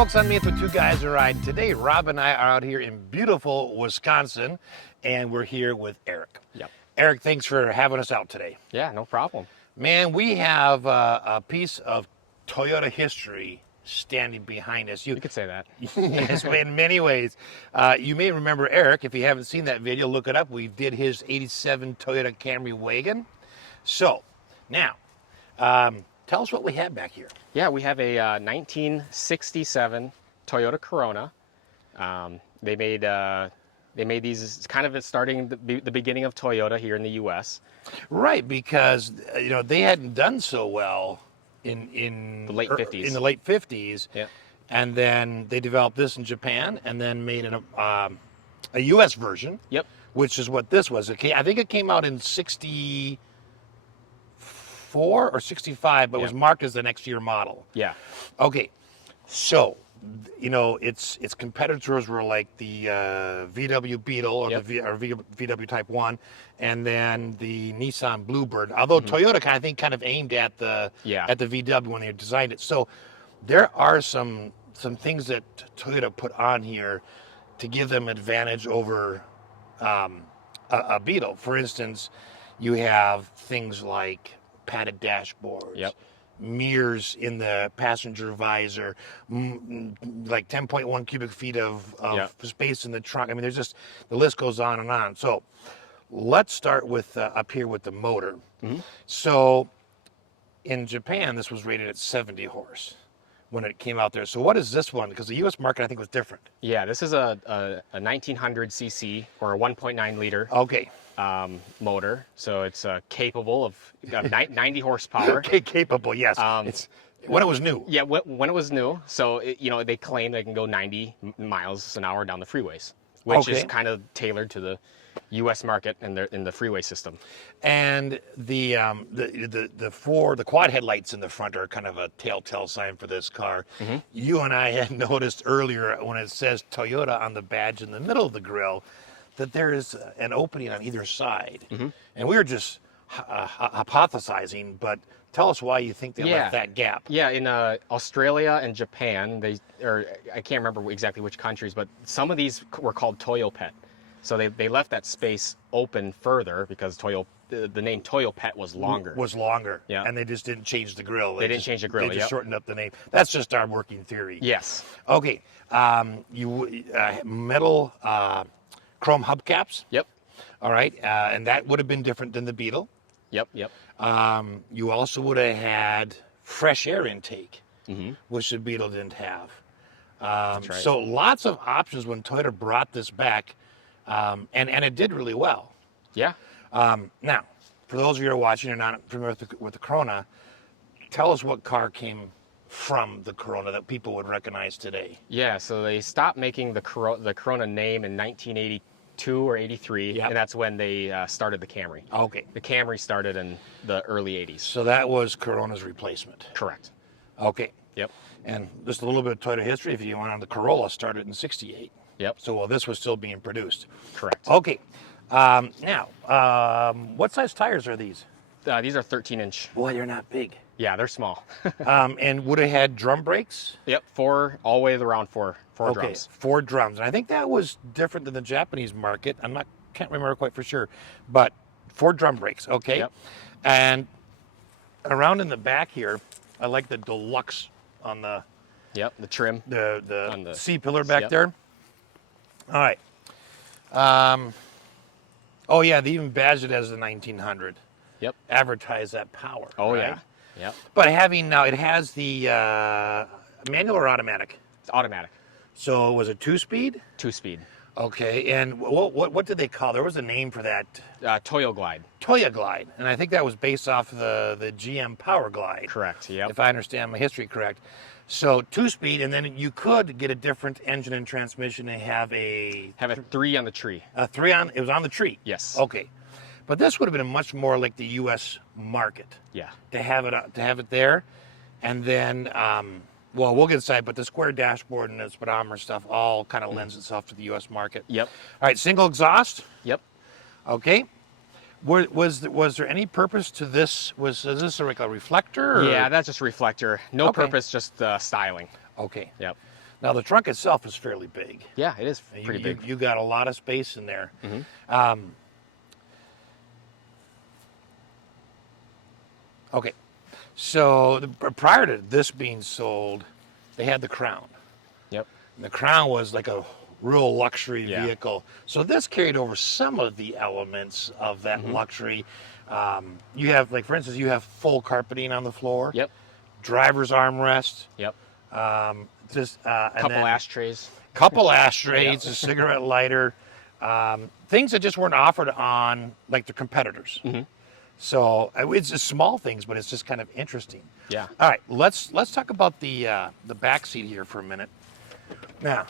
folks, I'm Meet with Two Guys a Ride. Today, Rob and I are out here in beautiful Wisconsin, and we're here with Eric. Yep. Eric, thanks for having us out today. Yeah, no problem. Man, we have a piece of Toyota history standing behind us. You could say that. Yes, in many ways. You may remember Eric. If you haven't seen that video, look it up. We did his 87 Toyota Camry wagon. So, now, tell us what we have back here. Yeah, we have a 1967 Toyota Corona. They made these kind of starting the beginning of Toyota here in the U.S. Right, because they hadn't done so well in The late 50s. In the late 50s. Yeah. And then they developed this in Japan, and then made a U.S. version. Yep. Which is what this was. I think it came out in 64 or 65, but was marked as the next year model. Yeah. Okay, so its competitors were like the VW Beetle or the VW Type 1, and then the Nissan Bluebird. Although Toyota kind of aimed at the VW when they designed it. So there are some things that Toyota put on here to give them advantage over a Beetle. For instance, you have things like padded dashboards, mirrors in the passenger visor, like 10.1 cubic feet of space in the trunk. I mean, the list goes on and on. So let's start with up here with the motor. So in Japan, this was rated at 70 horse when it came out there. So what is this one? Because the U.S. market, I think, was different. Yeah, this is a 1900 cc or a 1.9 liter. Okay. Motor, so it's capable of 90 horsepower. Capable, yes. It's when it was new. Yeah, when it was new. So they claim they can go 90 miles an hour down the freeways, which is kind of tailored to the U.S. market and in the freeway system. And the quad headlights in the front are kind of a telltale sign for this car. You and I had noticed earlier when it says Toyota on the badge in the middle of the grille, that there is an opening on either side. And we were just hypothesizing, but tell us why you think they left that gap. Yeah, in Australia and Japan, I can't remember exactly which countries, but some of these were called Toyopet. So they left that space open further because the name Toyopet was longer. Yeah. And they just didn't change the grille. They didn't change the grille. They just shortened up the name. That's just our working theory. Yes. Okay. Metal chrome hubcaps. Yep. All right. And that would have been different than the Beetle. Yep. You also would have had fresh air intake, which the Beetle didn't have. That's right. So lots of options when Toyota brought this back, and it did really well. Yeah. Now, for those of you who are watching and not familiar with the Corona, tell us what car came from the Corona that people would recognize today. Yeah, so they stopped making the Corona name in 1982 or 83, and that's when they started the Camry. Okay. The Camry started in the early 80s. So that was Corona's replacement. Correct. Okay. Yep. And just a little bit of Toyota history, if you went on, the Corolla started in 68. Yep. So while this was still being produced. Correct. Okay. Now, what size tires are these? These are 13-inch. Boy, they're not big. Yeah, they're small. And would have had drum brakes? Yep, all the way around four drums. 4 drums. And I think that was different than the Japanese market. Can't remember quite for sure, but 4 drum brakes. Okay. Yep. And around in the back here, I like the deluxe on the. Yep, the trim. The C-pillar back there. All right. Oh yeah, they even badged it as the 1900. Yep. Advertise that power. Oh right? yeah. Yep. But it has the manual or automatic? It's automatic. So was it 2-speed? 2-speed. Okay, and what did they call? There was a name for that. Toyo Glide. Toyo Glide, and I think that was based off the GM Power Glide. Correct. Yep. If I understand my history correct. So 2-speed, and then you could get a different engine and transmission and have a 3 on the tree. A 3 on. It was on the tree. Yes. Okay. But this would have been much more like the U.S. market. Yeah. To have it there, and then we'll get inside. But the square dashboard and the speedometer stuff all kind of lends itself to the U.S. market. Yep. All right, single exhaust. Yep. Okay. Was there any purpose to this? Was this like a reflector? Or? Yeah, that's just a reflector. No purpose, just styling. Okay. Yep. Now the trunk itself is fairly big. Yeah, it is You- pretty you, big. You got a lot of space in there. Mm-hmm. Okay, so prior to this being sold, they had the Crown. Yep. And the Crown was like a real luxury Yeah. vehicle. So this carried over some of the elements of that Mm-hmm. luxury. You have, like, for instance, you have full carpeting on the floor. Yep. Driver's armrest. Yep. And Couple then ashtrays. couple ashtrays, a cigarette lighter, things that just weren't offered on like the competitors. Mm-hmm. So it's just small things, but it's just kind of interesting. Yeah. All right, let's talk about the back seat here for a minute. Now,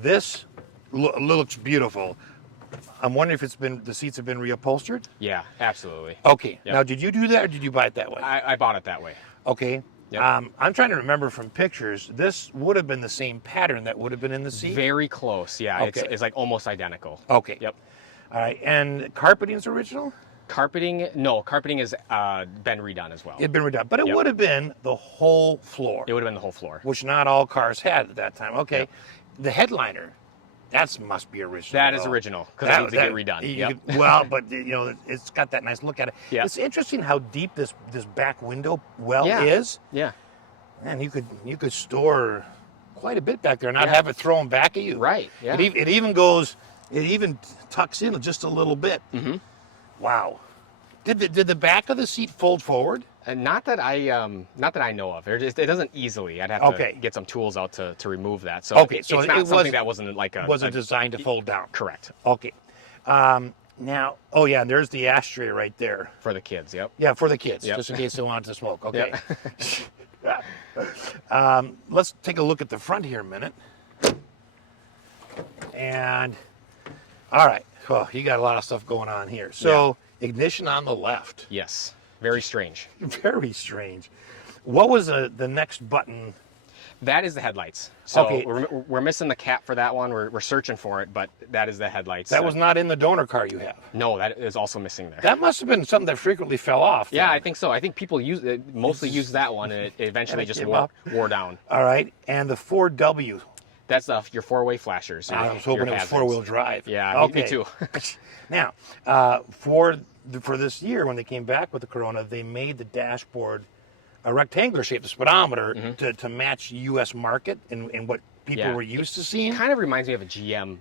this looks beautiful. I'm wondering if the seats have been reupholstered. Yeah, absolutely. Okay. Yep. Now, did you do that or did you buy it that way? I bought it that way. Okay. Yep. I'm trying to remember from pictures. This would have been the same pattern that would have been in the seat. Very close. Yeah, Okay. it's like almost identical. Okay. Yep. All right. And carpeting's original? Carpeting has been redone as well. It had been redone, but it Yep. would have been the whole floor, It would have been the whole floor. which not all cars had at that time. Okay. Yep. The headliner, that must be original. That is though. original because it needs to get redone. you Yep. could- well, but it's got that nice look at it. Yeah. It's interesting how deep this back window well Yeah. is. Yeah. Man, you could store quite a bit back there and not Yeah. have it thrown back at you. Right. Yeah. It even tucks in just a little bit. Mm-hmm. Wow. Did the back of the seat fold forward? Not that I know of. It doesn't easily. I'd have Okay. to get some tools out to remove that. So Okay, so it's it not something wasn't- that wasn't like a Wasn't designed to fold down. correct Okay. Now, oh yeah, and there's the ashtray right there. for the kids. Yep. Yeah, for the kids, Yep. just in case they wanted to smoke. Okay. Yep. Let's take a look at the front here a minute. And, all right. Oh, you got a lot of stuff going on here. So, ignition on the left. Yes. Very strange. Very strange. What was the next button? That is the headlights. So Okay. we're missing the cap for that one. We're searching for it, but that is the headlights. That was not in the donor car you have. No, that is also missing there. That must have been something that frequently fell off. Yeah, then. I think so. I think people mostly use that one, and it eventually just Gave wore, up. wore down. All right. And the 4W. That's your four-way flashers. I was hoping it was four-wheel drive. Yeah, me too. Now, for this year, when they came back with the Corona, they made the dashboard a rectangular shape, the speedometer, to match U.S. market and what people Yeah. were used to seeing. It kind of reminds me of a GM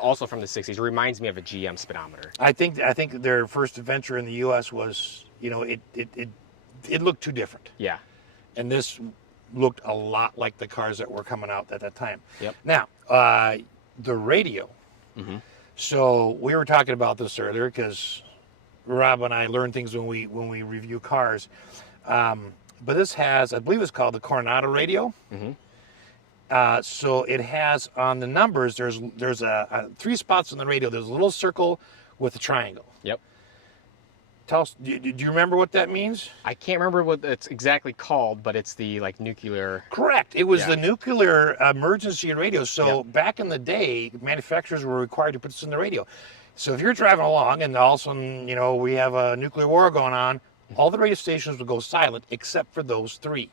also from the 60s. It reminds me of a GM speedometer. I think their first adventure in the U.S. was, it looked too different, Yeah. and this looked a lot like the cars that were coming out at that time. Yep. Now, the radio. Mm-hmm. So we were talking about this earlier because Rob and I learn things when we review cars. But this has, I believe it's called the Coronado radio. Mm-hmm. So it has on the numbers, there's a 3 spots on the radio. There's a little circle with a triangle. Yep. Tell us, do you remember what that means? I can't remember what it's exactly called, but it's the nuclear. Correct. It was Yeah. the nuclear emergency radio. So Yep. back in the day, manufacturers were required to put this in the radio. So if you're driving along and all of a sudden, we have a nuclear war going on, all the radio stations would go silent except for those 3.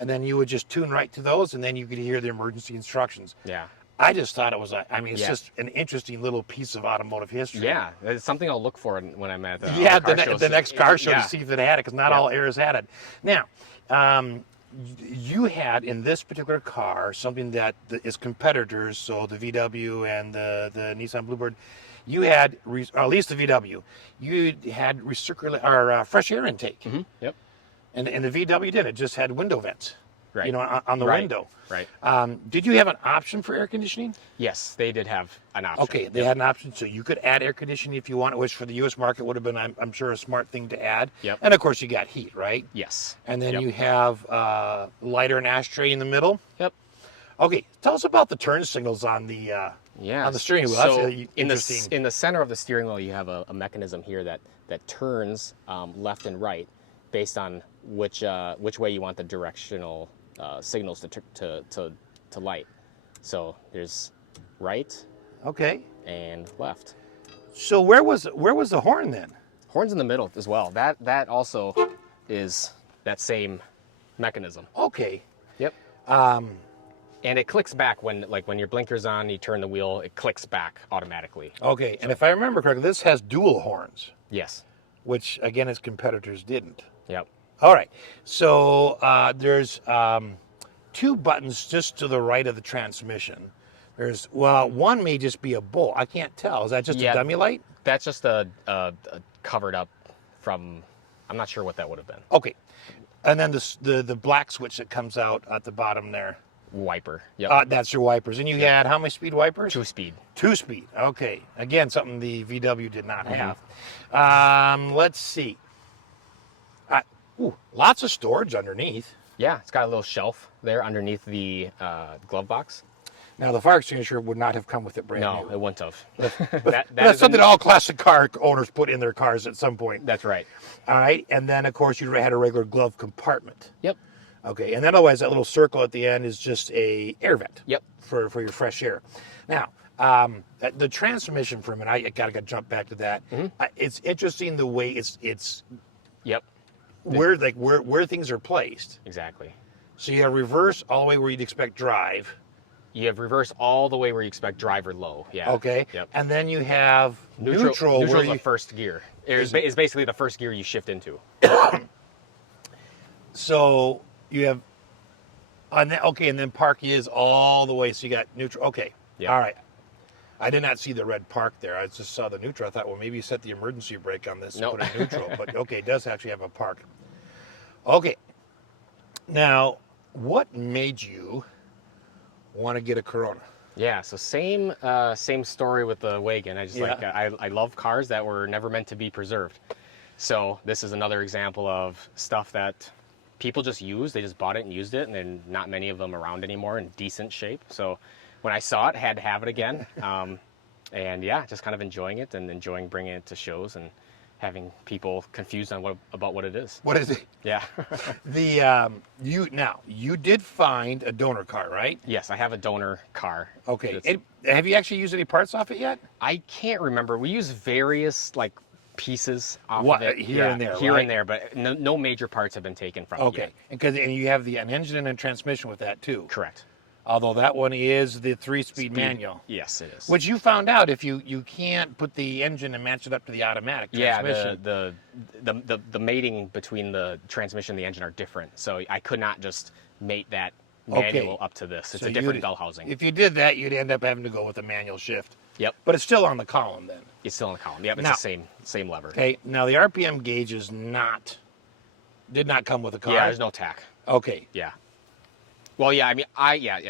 And then you would just tune right to those, and then you could hear the emergency instructions. Yeah. I just thought it was, it's Yeah. just an interesting little piece of automotive history. Yeah. It's something I'll look for when I'm at Yeah, car shows. the next car show Yeah. to see if it had it, because not Yeah. all eras had it. Now, you had in this particular car something that is competitors, so the VW and the Nissan Bluebird, you had, or at least the VW, you had fresh air intake. Mhm. Yep. And the VW did. It just had window vents, Right. on the Right. window. Right. Did you have an option for air conditioning? Yes, they did have an option. Okay, they had an option, so you could add air conditioning if you want, which for the U.S. market would have been, I'm sure, a smart thing to add. Yep. And of course, you got heat, right? Yes. And then Yep. you have lighter and ashtray in the middle. Yep. Okay, tell us about the turn signals on the Yeah. on the steering wheel. So That's in interesting. the center of the steering wheel, you have a mechanism here that turns left and right based on which way you want the directional signals to light. So there's right Okay, and left. so where was the horn then? Horns in the middle as well. That also is that same mechanism. Okay, Yep. And it clicks back when your blinker's on, you turn the wheel, it clicks back automatically. Okay, and if I remember correctly, this has dual horns, Yes. which again its competitors didn't. Yep. All right, so there's 2 buttons just to the right of the transmission. There's, well, one may just be a bolt. I can't tell. Is that just a dummy light? That's just a covered up from, I'm not sure what that would have been. Okay, and then the black switch that comes out at the bottom there. Wiper. Yep. That's your wipers. And you had how many speed wipers? 2-speed. 2-speed. Okay. Again, something the VW did not have. Let's see. Lots of storage underneath. Yeah, it's got a little shelf there underneath the glove box. Now, the fire extinguisher would not have come with it brand new. No, it wouldn't have. That's something all classic car owners put in their cars at some point. That's right. All right. And then, of course, you had a regular glove compartment. Yep. Okay. And then otherwise, that little circle at the end is just a air vent. Yep. For your fresh air. Now, the transmission for a minute, I gotta jump back to that. It's interesting the way it's Yep. where things are placed. Exactly. So you have reverse all the way where you'd expect drive. You have reverse all the way where you expect drive or low. Yeah. Okay. Yep. And then you have neutral Neutral's where the first gear. It's basically the first gear you shift into. So you have, and then park is all the way. So you got neutral. Okay. Yep. All right. I did not see the red park there. I just saw the neutral. I thought, well, maybe you set the emergency brake on this and Nope. put it neutral. But okay, it does actually have a park. Okay. Now, what made you want to get a Corona? Yeah, so same story with the wagon. I love cars that were never meant to be preserved. So this is another example of stuff that people just use. They just bought it and used it, and then not many of them around anymore in decent shape. So when I saw it, had to have it again. And yeah, just kind of enjoying it and enjoying bringing it to shows and having people confused on about what it is. What is it? Yeah. You did find a donor car, right? Yes, I have a donor car. Okay. Have you actually used any parts off it yet? I can't remember. We use various pieces off of it here and there, here right? and there, but no major parts have been taken from it Okay. yet. And you have an engine and a transmission with that too. Correct. Although that one is the 3-speed manual. Yes, it is. Which you found out if you can't put the engine and match it up to the automatic transmission. Yeah, the mating between the transmission and the engine are different. So I could not just mate that manual up to this. It's a different bell housing. If you did that, you'd end up having to go with a manual shift. Yep. But it's still on the column then. It's still in the column. Yep, it's the same lever. Okay. Now the RPM gauge did not come with the car. Yeah, there's no tack. Okay. Yeah. Well, yeah, I mean,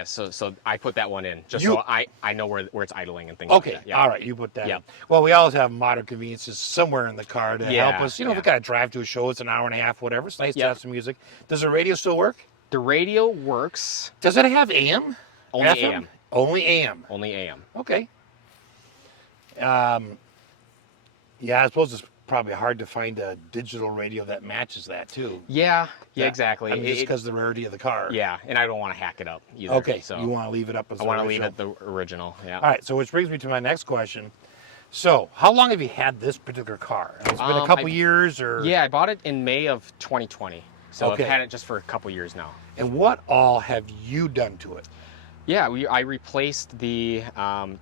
So I put that one in so I know where it's idling and things like that. Okay, Yeah. all right, you put that Yep. in. Well, we always have modern conveniences somewhere in the car to Yeah, help us. We got to drive to a show. It's an hour and a half, whatever. It's nice to Yep. have some music. Does the radio still work? The radio works. Does it have AM? Only FM? AM. Only AM. Only AM. Okay. Yeah, I suppose it's probably hard to find a digital radio that matches that too. Yeah, exactly. I mean, just because of the rarity of the car. Yeah, and I don't want to hack it up either. Okay, so you want to leave it up as I want to original. leave it the original. Yeah. All right, so which brings me to my next question. So, how long have you had this particular car? Has it been a couple years, or? Yeah, I bought it in May of 2020. So Okay. I've had it just for a couple years now. And what all have you done to it? Yeah, I replaced the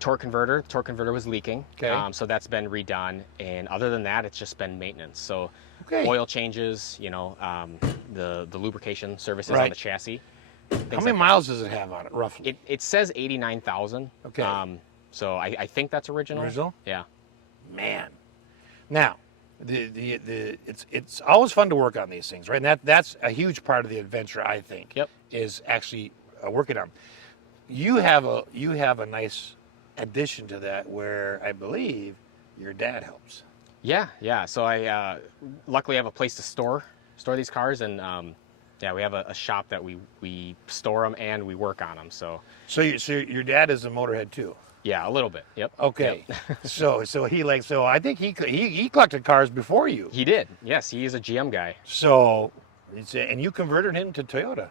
torque converter. The torque converter was leaking. Okay. So that's been redone. And other than that, it's just been maintenance. So Okay. oil changes, the lubrication services on Right. the chassis. How many miles does it have on it, roughly? It says 89,000. Okay. So I think that's original. Original? Yeah. Man. Now, it's always fun to work on these things, right? And that's a huge part of the adventure, I think. Yep. Is actually working on. You have a nice addition to that, where I believe your dad helps. Yeah. So I luckily have a place to store these cars, and we have a shop that we store them and we work on them. So your dad is a motorhead too. yeah, a little bit. Yep. Okay. Yep. so I think he collected cars before you. He did. Yes, he is a GM guy. So, and you converted him to Toyota.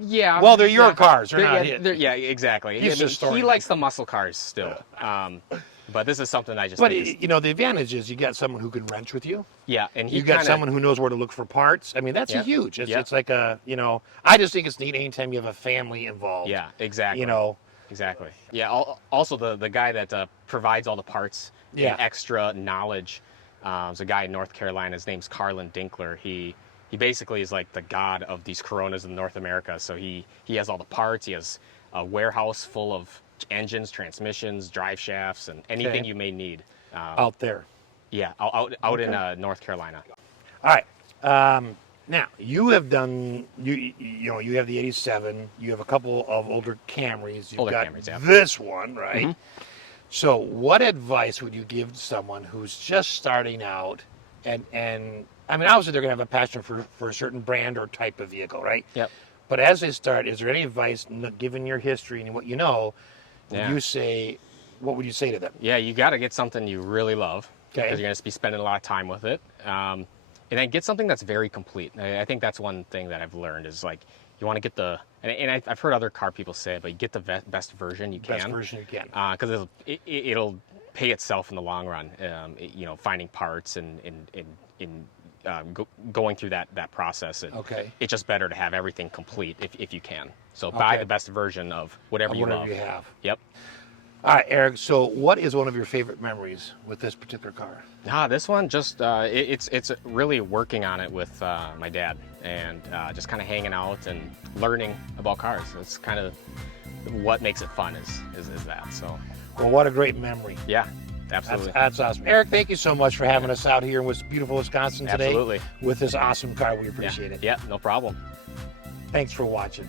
Yeah. Well, they're your cars. They're not his. Yeah, exactly. He's just storing he them. likes the muscle cars still. But this is something I just But think is, you know, the advantage is you got someone who can wrench with you. yeah, and he You got kinda, someone who knows where to look for parts. I mean, that's a Yep. huge. It's, Yep. it's like a, you know, I just think it's neat anytime you have a family involved. yeah, exactly. You know, Exactly. Yeah. Also, the guy that provides all the parts Yeah. and extra knowledge, is a guy in North Carolina. His name's Carlin Dinkler. He basically is like the god of these Coronas in North America. So he has all the parts. He has a warehouse full of engines, transmissions, drive shafts, and anything Okay. you may need. out there. Yeah, out in North Carolina. All right. Now you have done you know you have the '87. You have a couple of older Camrys. You've Older got Camrys, yeah. this one, right? Mhm. So, what advice would you give to someone who's just starting out? And I mean, obviously they're gonna have a passion for a certain brand or type of vehicle, right? Yep. But as they start, is there any advice, given your history and what you know, Yeah. what would you say to them? Yeah, you got to get something you really love Okay. because you're going to be spending a lot of time with it. And then get something that's very complete. I think that's one thing that I've learned is like you want to get I've heard other car people say it, but you get the best version you can. Best version you can. Because it'll pay itself in the long run. You know, finding parts and going through that process. Okay. It's just better to have everything complete if you can. So buy Okay. the best version of whatever you Whatever love. you have. Yep. All right, Eric. So, what is one of your favorite memories with this particular car? This one just it's really working on it with my dad and just kind of hanging out and learning about cars. It's kind of what makes it fun is that. So Well, what a great memory. yeah, absolutely. That's awesome. Eric, thank you so much for having us out here in beautiful Wisconsin today Absolutely. with this awesome car. We appreciate it. Yeah, no problem. Thanks for watching.